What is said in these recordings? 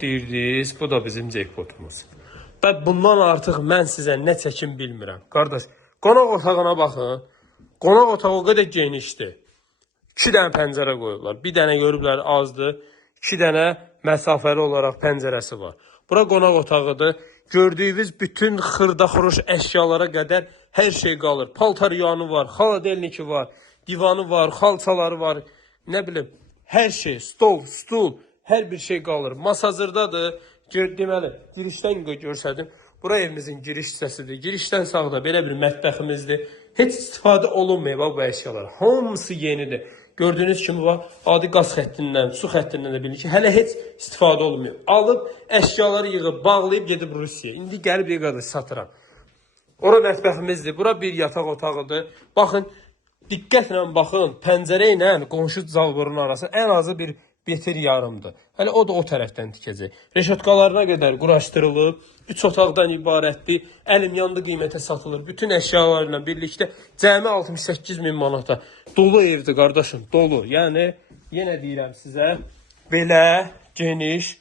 deyirdiniz, bu da bizim jackpotumuz. Və bundan artıq mən sizə nə çəkim bilmirəm. Qardaş, qonaq otağına baxın. Qonaq otağı o qədər genişdir. 2 dənə pəncərə qoyublar. Bir dənə görüblər azdır. 2 dənə məsafəli olaraq pəncərəsi var. Bura qonaq otağıdır. Gördüyünüz bütün xırda-xuruş əşyalara qədər hər şey qalır. Paltar yanı var, xaladelniki var, divanı var, xalçaları var. Nə bilim, hər şey, stol, stul, hər bir şey qalır. Masa hazırdadır. Deməli, girişdən görsədim. Bura evimizin giriş hissəsidir. Girişdən sağda belə bir mətbəximizdir. Heç istifadə olunmayıb bu əşyalar. Hamısı yenidir. Gördüyünüz kimi var, adi qaz xəttindən, su xəttindən də bilir ki, hələ heç istifadə olunmuyor. Alıb, əşyaları yığıb, bağlayıb, gedib Rusiyaya. İndi gəlib yığadır, satıram. Ora mətbəximizdir, bura bir yataq otağıdır. Baxın, diqqətlə baxın, pəncərə ilə qonşu zalborun arası ən azı bir metr yarımdır. Hələ o da o tərəfdən tikəcək. Reşotkalarına qədər quraşdırılıb, 3 otaqdan ibarətdir. Əlim yandı qiymətə satılır. Bütün əşyalarla birlikdə cəmi 68 min manata. Dolu evdir qardaşım, dolu. Yəni, yenə deyirəm sizə, belə geniş,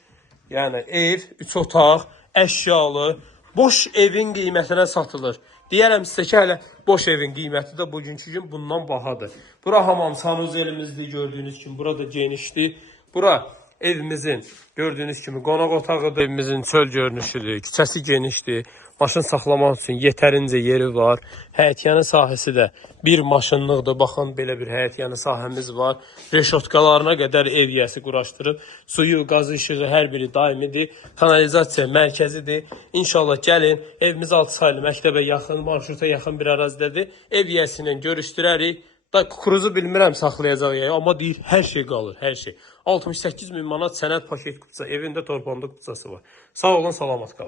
yəni ev, 3 otaq, əşyalı, boş evin qiymətinə satılır. Deyərəm sizə ki, hələ boş evin qiyməti də bugünkü gün bundan bahadır. Bura hamam sanuzelimizdir, gördüyünüz kimi. Burada genişdir. Bura evimizin gördüyünüz kimi qonaq otağıdır. Evimizin çöl görünüşüdür. Küçəsi genişdir. Maşın saxlamaq üçün yetərincə yeri var. Həyətyanı sahəsi də bir maşınlıqdır. Baxın, belə bir həyətyanı sahəmiz var. Reşotkalarına qədər ev yiyəsi quraşdırıb. Suyu, qazı, işığı hər biri daimidir. Kanalizasiya mərkəzidir. İnşallah gəlin. Evimiz 6 saylı məktəbə yaxın, marşruta yaxın bir ərazdədir. Ev yiyəsi ilə görüşdürərik. Da kukuruzu bilmirəm saxlayacaq ya, amma deyir hər şey qalır, hər şey. 68 min manat sənəd paket kupça, evində torpanda kupçası var. Sağ olun, salamat qalın.